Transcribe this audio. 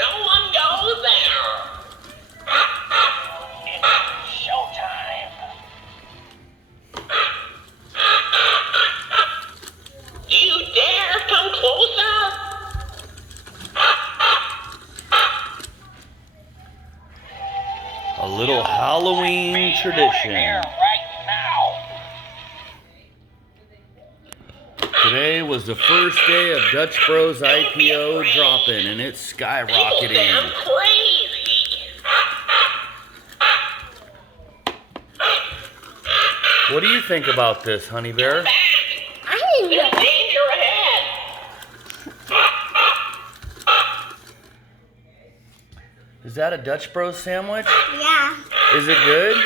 No one goes there. It's showtime. Do you dare come closer? A little Halloween tradition. Right now. Today was the first day of Dutch Bros IPO dropping, and it's skyrocketing. Damn crazy. What do you think about this, Honeybear? I didn't There's know. danger ahead. Is that a Dutch Bros sandwich? Yeah. Is it good?